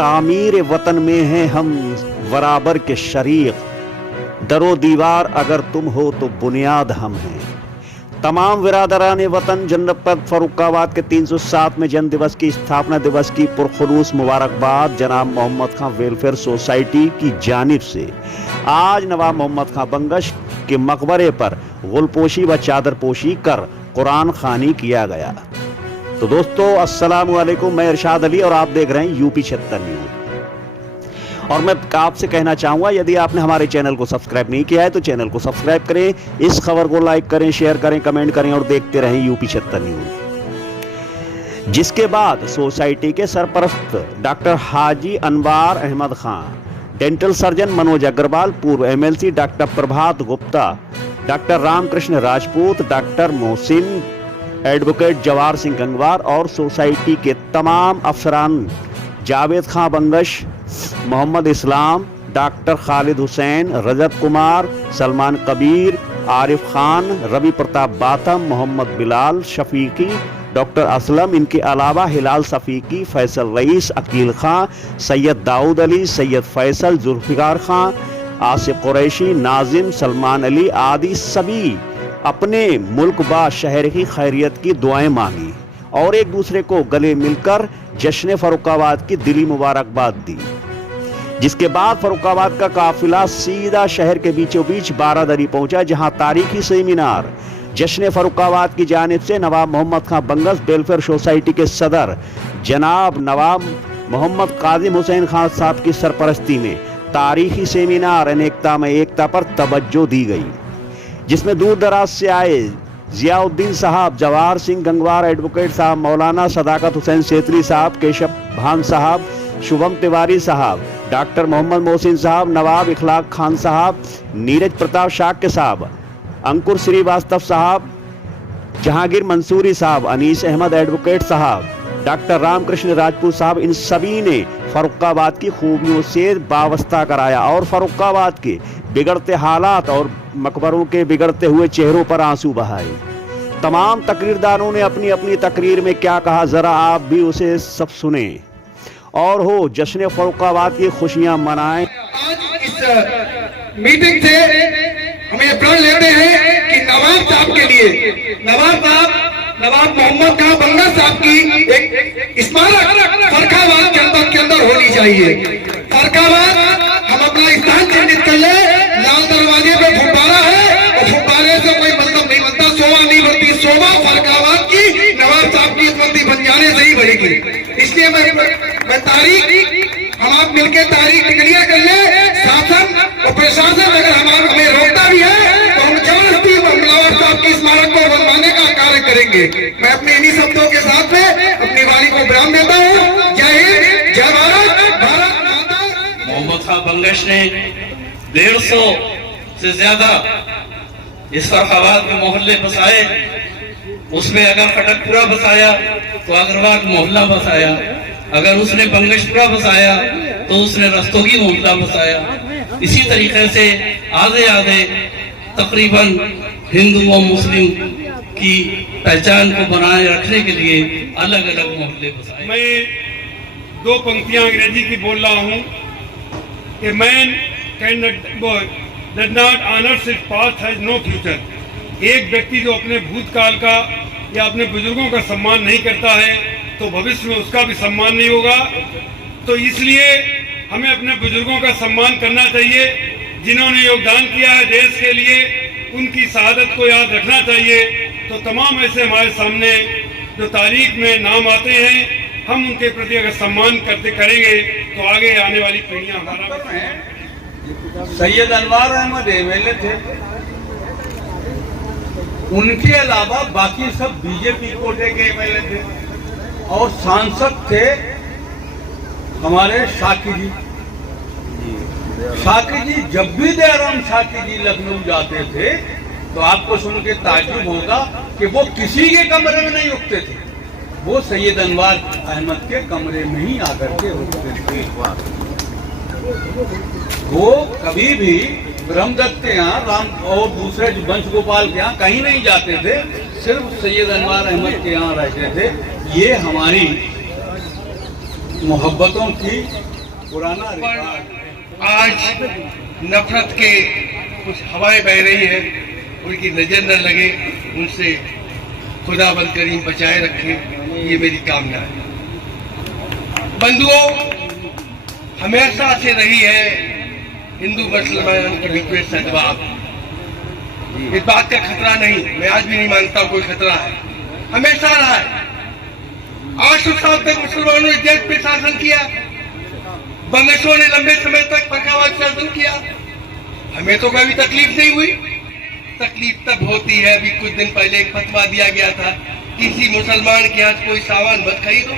तामीर वतन में हैं हम बराबर के शरीक, दरो दीवार अगर तुम हो तो बुनियाद हम हैं। तमाम बिरादरान वतन जनपद फर्रुखाबाद के 307 में जन्म दिवस की स्थापना दिवस की पुरखुलूस मुबारकबाद जनाब मोहम्मद खां वेलफेयर सोसाइटी की जानिब से आज नवाब मोहम्मद खां बंगश के मकबरे पर गुलपोशी व चादरपोशी कर कुरान खानी किया गया। तो दोस्तों अस्सलाम वालेकुम, मैं इरशाद अली और आप देख रहे हैं यूपी 76 न्यूज़। और मैं आपसे कहना चाहूँगा, यदि आपने हमारे चैनल को सब्सक्राइब नहीं किया है तो चैनल को सब्सक्राइब करें, इस खबर को लाइक करें, शेयर करें, कमेंट करें और देखते रहें यूपी 76 न्यूज़। जिसके बाद सोसाइटी के सरपरस्त doctor Haji Anwar Ahmad Khan, dental surgeon Manoj Agarwal, पूर्व MLC doctor Prabhat Gupta, doctor Ramkrishna Rajput, doctor Mohsin, advocate Jawahar Singh Gangwar और सोसाइटी के तमाम अफसरान जावेद खां बंगश, मोहम्मद इस्लाम, डॉक्टर खालिद हुसैन, रजत कुमार, सलमान कबीर, आरिफ खान, रवि प्रताप बाथम, मोहम्मद बिलाल शफीकी, डॉक्टर असलम, इनके अलावा हिलाल सफ़ीकी, फैसल रईस, अकील खां, सैयद दाऊद अली, सैयद फैसल, जुल्फ़िकार खां, आसिफ कुरैशी, नाजिम, सलमान अली आदि सभी अपने मुल्क व शहर की खैरियत की दुआएं मांगी और एक दूसरे को गले मिलकर जश्न फर्रुखाबाद की दिली मुबारकबाद दी। जिसके बाद फर्रुखाबाद का काफिला सीधा शहर के बीचों बीच बारादरी पहुंचा, जहां तारीखी सेमिनार जश्न फर्रुखाबाद की जानिब से नवाब मोहम्मद खां बंगश वेलफेयर सोसाइटी के सदर जनाब नवाब मोहम्मद काजिम हुसैन खान साहब की सरपरस्ती में तारीखी सेमिनार अनेकता में एकता पर तवज्जो दी गई, जिसमें दूर दराज से आए जियाउद्दीन साहब, जवाहर सिंह गंगवार एडवोकेट साहब, मौलाना सदाकत हुसैन सेतरी साहब, केशव भान साहब, शुभम तिवारी साहब, डॉक्टर मोहम्मद मोहसिन साहब, नवाब इखलाक खान साहब, नीरज प्रताप शाक्य साहब, अंकुर श्रीवास्तव साहब, जहांगीर मंसूरी साहब, अनीस अहमद एडवोकेट साहब, डॉक्टर रामकृष्ण राजपूत साहब, इन सभी ने फर्रुखाबाद की खूबियों से वाबस्ता कराया और फर्रुखाबाद के बिगड़ते हालात और मकबरों के बिगड़ते हुए चेहरों पर आंसू बहाए। तमाम तकरीरदारों ने अपनी अपनी तकरीर में क्या कहा, जरा आप भी उसे सब सुने और हो जश्न फर्रुखाबाद की खुशियां मनाएं। आज इस मीटिंग से हमें प्रण लेते हैं कि नवाब साहब के लिए नवाब मोहम्मद खां बंगश साहब की एक स्मारक फर्रुखाबाद जनपद के अंदर होनी चाहिए। फर्रुखाबाद हम अपना स्थान चिन्हित कर ले, लाल दरवाजे पे फुब्बारा है और फुब्बारे से कोई मतलब नहीं बनता, शोभा नहीं बढ़ती। शोभा फर्रुखाबाद की नवाब साहब की स्मृति बन जाने से ही बढ़ेगी। इसलिए मैं तारीख हम आप मिलकर तारीख क्लियर कर ले। शासन और प्रशासन अगर हमें रोकता भी है तो हम जबरदस्ती नवाब साहब की स्मारक को बनवाने का कार्य करेंगे। मैं अपने इन्हीं शब्दों के साथ में अपनी वाणी को विराम देता हूँ। जय हिंद, जय भारत, भारत माता। मोहम्मद खां बंगश ने 150 से ज्यादा इस फर्रुखाबाद में मोहल्ले बसाए। उसमें अगर खटकपुरा बसाया तो अग्रवाल मोहल्ला बसाया, अगर उसने बंगशपुरा बसाया तो उसने रस्तोगी मोहल्ला बसाया। इसी तरीके से आधे आधे तकरीबन हिंदू और मुस्लिम की पहचान को बनाए रखने के लिए अलग अलग मोहल्ले बसाए। मैं 2 पंक्तियां अंग्रेजी की बोल रहा हूँ कि man can not honours his past has no future. एक व्यक्ति जो अपने भूतकाल का या अपने बुजुर्गों का सम्मान नहीं करता है तो भविष्य में उसका भी सम्मान नहीं होगा। तो इसलिए हमें अपने बुजुर्गों का सम्मान करना चाहिए, जिन्होंने योगदान किया है देश के लिए, उनकी शहादत को याद रखना चाहिए। तो तमाम ऐसे हमारे सामने जो तारीख में नाम आते हैं, हम उनके प्रति अगर सम्मान करेंगे तो आगे आने वाली पीढ़ियां हमारा। सैयद अनवार अहमद MLA थे, उनके अलावा बाकी सब बीजेपी कोटे के MLA थे और सांसद थे हमारे शाकी जी। शाकी जी जब भी दयाराम शाकी जी लखनऊ जाते थे तो आपको सुन के ताज्जुब होगा कि वो किसी के कमरे में नहीं रुकते थे, वो सैयद अनवार अहमद के कमरे में ही आकर के रुकते थे। वो कभी भी ब्रह्मदत्त के यहाँ राम और दूसरे वंश गोपाल के यहाँ कहीं नहीं जाते थे, सिर्फ सैयद अनवार अहमद के यहाँ रहते थे। ये हमारी मोहब्बतों की पुराना पर रिकॉर्ड। आज नफरत के कुछ हवाएं बह रही हैं, उनकी नजर न लगे, उनसे खुदाबंद करीम बचाए रखे, ये मेरी कामना है। बंधुओं, हमेशा से रही है हिंदू मुसलमान की रिक्वेस्ट सदभाव। इस बात का खतरा नहीं, मैं आज भी नहीं मानता कोई खतरा है, हमेशा रहा है। 800 साल तक मुसलमानों ने देश पे शासन किया, बंगशों ने लंबे समय तक फरकावाद शासन किया, हमें तो कभी तकलीफ नहीं हुई। तकलीफ तब होती है, अभी कुछ दिन पहले एक फतवा दिया गया था, किसी मुसलमान के यहाँ कोई सामान मत खरीदो।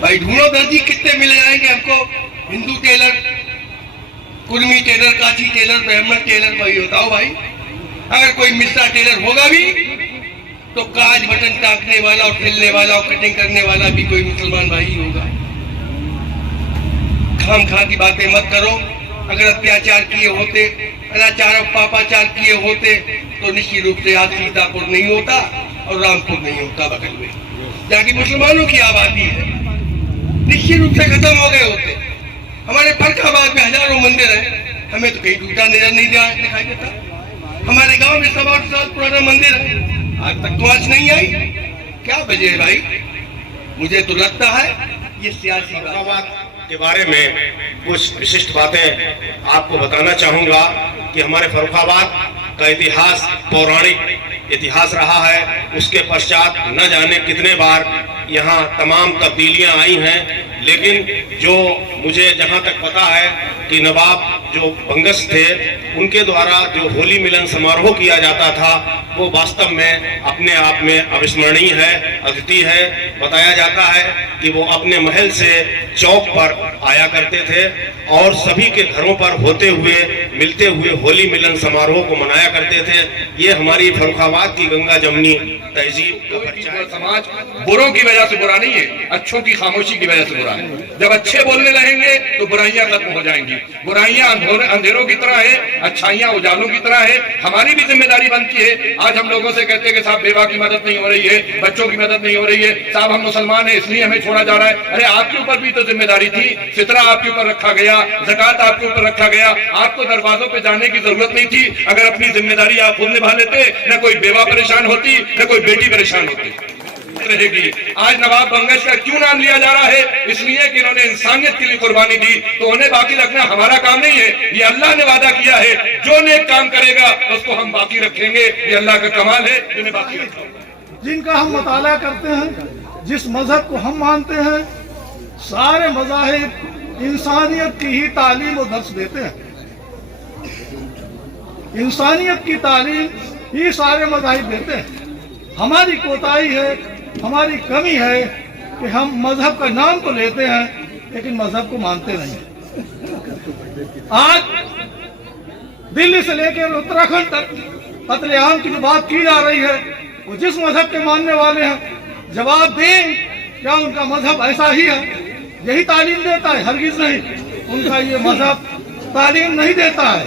भाई ढूंढो दर्जी, कितने मिल जाएंगे हमको? हिंदू टेलर, कुर्मी टेलर, काठी टेलर, ब्राह्मण टेलर, वही बताओ भाई। अगर कोई मिश्रा टेलर होगा भी तो काज बटन टाकने वाला और ठेलने वाला और कटिंग करने वाला भी कोई मुसलमान भाई ही होगा। खाम खा की बातें मत करो। अगर अत्याचार किए होते, अनाचार और पापाचार किए होते तो निश्चित रूप से आज सीतापुर नहीं होता और रामपुर नहीं होता बगल में, जहाँ की मुसलमानों की आबादी है, निश्चित रूप से खत्म हो गए होते। हमारे फरखाबाद में हजारों मंदिर है, हमें तो कहीं टूटा नजर नहीं दिखाई देता। हमारे गांव में 100 साल पुराना मंदिर है, आज तक तो आज नहीं आई। क्या वजह है भाई? मुझे तो लगता है ये सियासी फरुखाबाद के बारे में कुछ विशिष्ट बातें आपको बताना चाहूंगा कि हमारे फरुखाबाद का इतिहास पौराणिक इतिहास रहा है। उसके पश्चात न जाने कितने बार यहाँ तमाम तब्दीलियां आई हैं, लेकिन जो मुझे जहाँ तक पता है कि नवाब जो बंगश थे उनके द्वारा जो होली मिलन समारोह किया जाता था वो वास्तव में अपने आप में अविस्मरणीय है, अद्वितीय है। बताया जाता है कि वो अपने महल से चौक पर आया करते थे और सभी के घरों पर होते हुए मिलते हुए होली मिलन समारोह को मनाया करते थे। ये हमारी फरुखाबाद की गंगा जमनी तहजीब का परिचय है। समाज बुरों की वजह से बुरा नहीं है, अच्छों की खामोशी की वजह से बुरा है। जब अच्छे बोलने लगेंगे तो बुराइयां खत्म हो जाएंगी। बुराइयां अंधेरों की तरह है, अच्छाइयां उजालों की तरह है। हमारी भी जिम्मेदारी बनती है। आज हम लोगों से कहते हैं कि साहब बेवा की मदद नहीं हो रही है, बच्चों की मदद नहीं हो रही है, साहब हम मुसलमान है इसलिए हमें छोड़ा जा रहा है। अरे आपके ऊपर भी तो जिम्मेदारी थी, फितरा आपके ऊपर रखा गया, ज़कात आपके ऊपर रखा गया, आपको दरवाजों पे जाने की जरूरत नहीं थी। अगर अपनी जिम्मेदारी आप खुद निभा लेते, न कोई बेवा परेशान होती, न कोई बेटी परेशान होती रहेगी। आज नवाब बंगश का क्यों नाम लिया जा रहा है? इसलिए कि इन्होंने इंसानियत के लिए कुर्बानी दी, तो उन्हें बाकी रखना हमारा काम नहीं है। ये अल्लाह ने वादा किया है, जो नेक काम करेगा उसको हम बाकी रखेंगे। ये अल्लाह का कमाल है, जिन्हें बाकी रखा। जिनका हम मुताला करते हैं, जिस मजहब को हम मानते हैं, सारे मज़ाहिब इंसानियत की ही तालीम और दर्स देते हैं। इंसानियत की तालीम ही सारे मज़ाहिब देते हैं। हमारी कोताही है, हमारी कमी है कि हम मजहब का नाम तो लेते हैं लेकिन मजहब को मानते नहीं। आज दिल्ली से लेकर उत्तराखंड तक कत्लेआम की जो बात की जा रही है, वो जिस मजहब के मानने वाले हैं जवाब दें, क्या उनका मजहब ऐसा ही है, यही तालीम देता है? हरगिज नहीं। उनका ये मजहब तालीम नहीं देता है,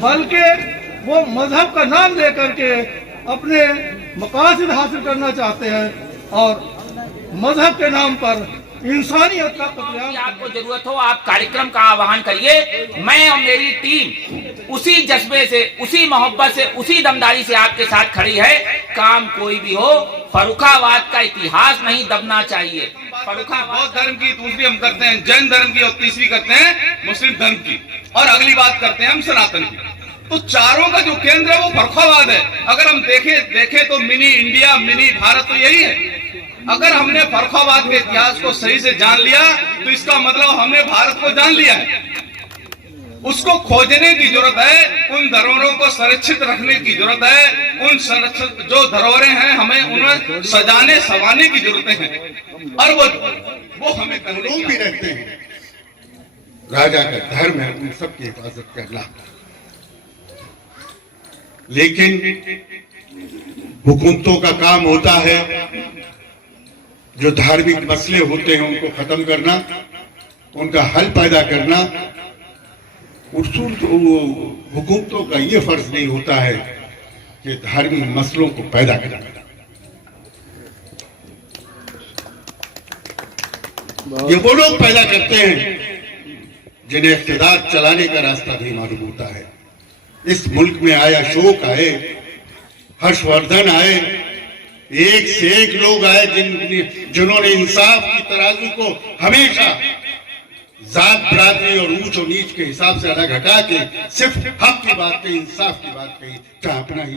बल्कि वो मजहब का नाम लेकर के अपने मकासद हासिल करना चाहते हैं और मजहब के नाम पर इंसानियत का कत्लेआम। आपको जरूरत हो आप कार्यक्रम का आह्वान करिए। मैं और मेरी टीम उसी जज्बे से, उसी मोहब्बत से, उसी दमदारी से आपके साथ खड़ी है। काम कोई भी हो, फरुखाबाद का इतिहास नहीं दबना चाहिए। फरुखाबाद बौद्ध धर्म की, दूसरी हम करते हैं जैन धर्म की और तीसरी करते हैं मुस्लिम धर्म की और अगली बात करते हैं हम सनातन की। तो चारों का जो केंद्र है वो फरुखाबाद है। अगर हम देखें तो मिनी इंडिया, मिनी भारत तो यही है। अगर हमने फरुखाबाद के इतिहास को सही से जान लिया तो इसका मतलब हमने भारत को जान लिया है। उसको खोजने की जरूरत है, उन धरोहरों को संरक्षित रखने की जरूरत है। उन संरक्षित जो धरोहरें हैं हमें उन्हें सजाने संवारने की जरूरत है और वो हमें करने भी रहते हैं। राजा का धर्म है उन सबकी हिफाजत करना, लेकिन हुकूमतों का काम होता है जो धार्मिक मसले होते हैं उनको खत्म करना, उनका हल पैदा करना। हुकूमतों का ये फर्ज नहीं होता है कि धार्मिक मसलों को पैदा करना। ये वो लोग पैदा करते हैं जिन्हें इख्तिदार चलाने का रास्ता नहीं मालूम होता है। इस मुल्क में आए अशोक आए, हर्षवर्धन आए, एक से एक लोग आए जिन्होंने इंसाफ की तराजू को हमेशा जात बरादरी और ऊंच और नीच के हिसाब से अलग हटा के सिर्फ हक की बात कही, इंसाफ की बात कही, चाहे अपना ही